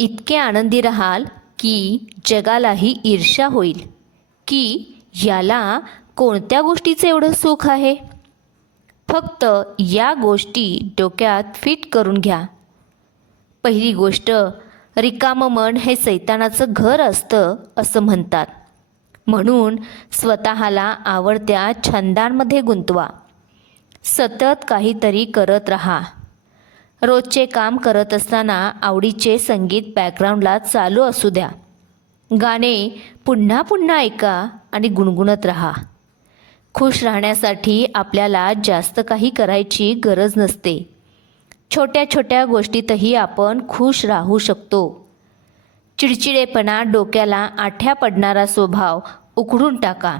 इतके आनंदी राहाल की जगालाही ईर्ष्या होईल. की याला कोणत्या गोष्टीचं एवढं सुख आहे? फक्त या गोष्टी डोक्यात फिट करून घ्या. पहिली गोष्ट रिकामं मन हे सैतानाचं घर असतं असं म्हणतात. म्हणून स्वतःला आवडत्या छंदांमध्ये गुंतवा. सतत काहीतरी करत राहा. रोजचे काम करत असताना आवडीचे संगीत बॅकग्राऊंडला चालू असू द्या. गाणे पुन्हा पुन्हा ऐका आणि गुणगुणत राहा. खुश राहण्यासाठी आपल्याला जास्त काही करायची गरज नसते. छोट्या छोट्या गोष्टीतही आपण खुश राहू शकतो. चिडचिडेपणा डोक्याला आठ्या पडणारा स्वभाव उकडून टाका.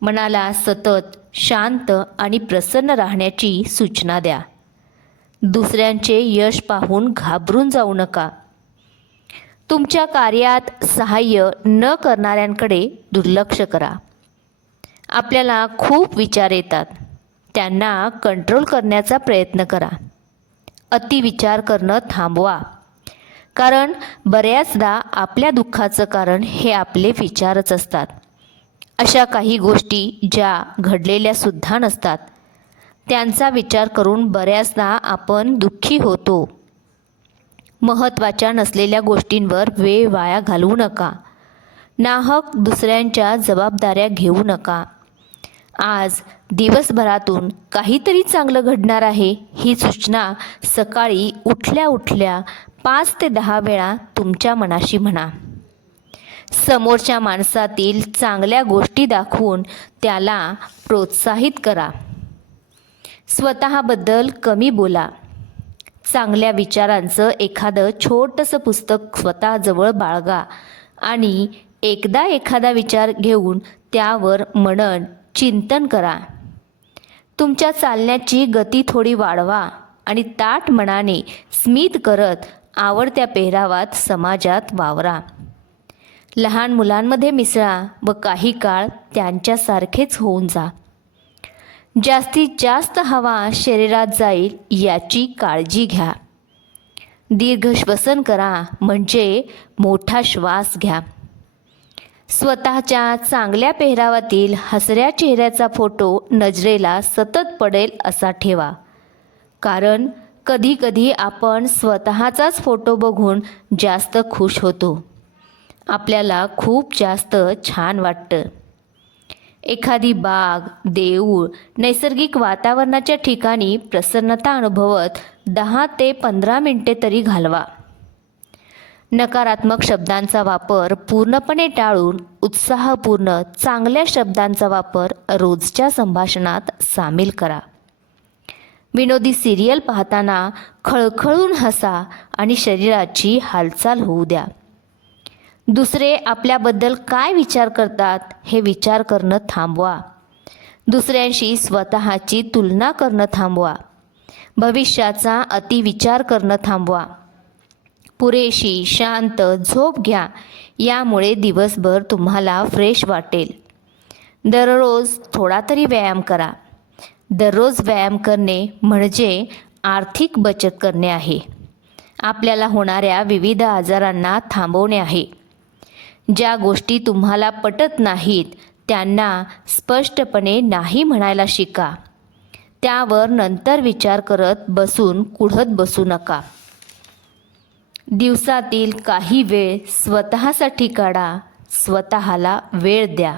मनाला सतत शांत आणि प्रसन्न राहण्याची सूचना द्या. दुसऱ्यांचे यश पाहून घाबरून जाऊ नका. तुमच्या कार्यात सहाय्य न करणाऱ्यांकडे दुर्लक्ष करा. आपल्याला खूप विचार येतात. त्यांना कंट्रोल करण्याचा प्रयत्न करा. अतिविचार करणं थांबवा. कारण बऱ्याचदा आपल्या दुःखाचं कारण हे आपले विचारच असतात. अशा काही गोष्टी ज्या घडलेल्या सुद्धा नसतात. त्यांचा विचार करून बऱ्याचदा आपण दुःखी होतो. महत्त्वाच्या नसलेल्या गोष्टींवर वेळ वाया घालवू नका. नाहक दुसऱ्यांच्या जबाबदाऱ्या घेऊ नका. आज दिवसभरातून काहीतरी चांगलं घडणार आहे ही सूचना सकाळी उठल्या उठल्या पाच ते दहा वेळा तुमच्या मनाशी म्हणा. समोरच्या माणसातील चांगल्या गोष्टी दाखवून त्याला प्रोत्साहित करा. स्वतःबद्दल कमी बोला. चांगल्या विचारांचं एखादं छोटंसं पुस्तक स्वतःजवळ बाळगा आणि एकदा एखादा विचार घेऊन त्यावर मनन चिंतन करा. तुमच्या चालण्याची गती थोडी वाढवा आणि ताट मनाने स्मित करत आवडत्या पेहरावात समाजात वावरा. लहान मुलांमध्ये मिसळा व काही काळ त्यांच्यासारखेच होऊन जा. जास्तीत जास्त हवा शरीरात जाईल याची काळजी घ्या. दीर्घ श्वसन करा म्हणजे मोठा श्वास घ्या. स्वतःच्या चांगल्या पेहरावातील हसऱ्या चेहऱ्याचा फोटो नजरेला सतत पडेल असा ठेवा. कारण कधीकधी आपण स्वतःचाच फोटो बघून जास्त खुश होतो. आपल्याला खूप जास्त छान वाटतं. एखादी बाग देऊळ नैसर्गिक वातावरणाच्या ठिकाणी प्रसन्नता अनुभवत दहा ते पंधरा मिनटे तरी घालवा. नकारात्मक शब्दांचा वापर पूर्णपणे टाळून उत्साहपूर्ण चांगल्या शब्दांचा वापर रोजच्या संभाषणात सामील करा. विनोदी सिरियल पाहताना खळखळून हसा आणि शरीराची हालचाल होऊ द्या. दुसरे आपल्याबद्दल काय विचार करतात हे विचार करणं थांबवा. दुसऱ्यांशी स्वतःची तुलना करणं थांबवा. भविष्याचा अतिविचार करणं थांबवा. पुरेशी शांत झोप घ्या. यामुळे दिवसभर तुम्हाला फ्रेश वाटेल. दररोज थोडा तरी व्यायाम करा. दररोज व्यायाम करणे म्हणजे आर्थिक बचत करणे आहे. आपल्याला होणाऱ्या विविध आजारांना थांबवणे आहे. ज्या गोष्टी तुम्हाला पटत नाहीत त्यांना स्पष्टपणे नाही म्हणायला शिका. त्यावर नंतर विचार करत बसून कुढत बसू नका. दिवसातील काही वेळ स्वतःसाठी काढा स्वतःला वेळ द्या.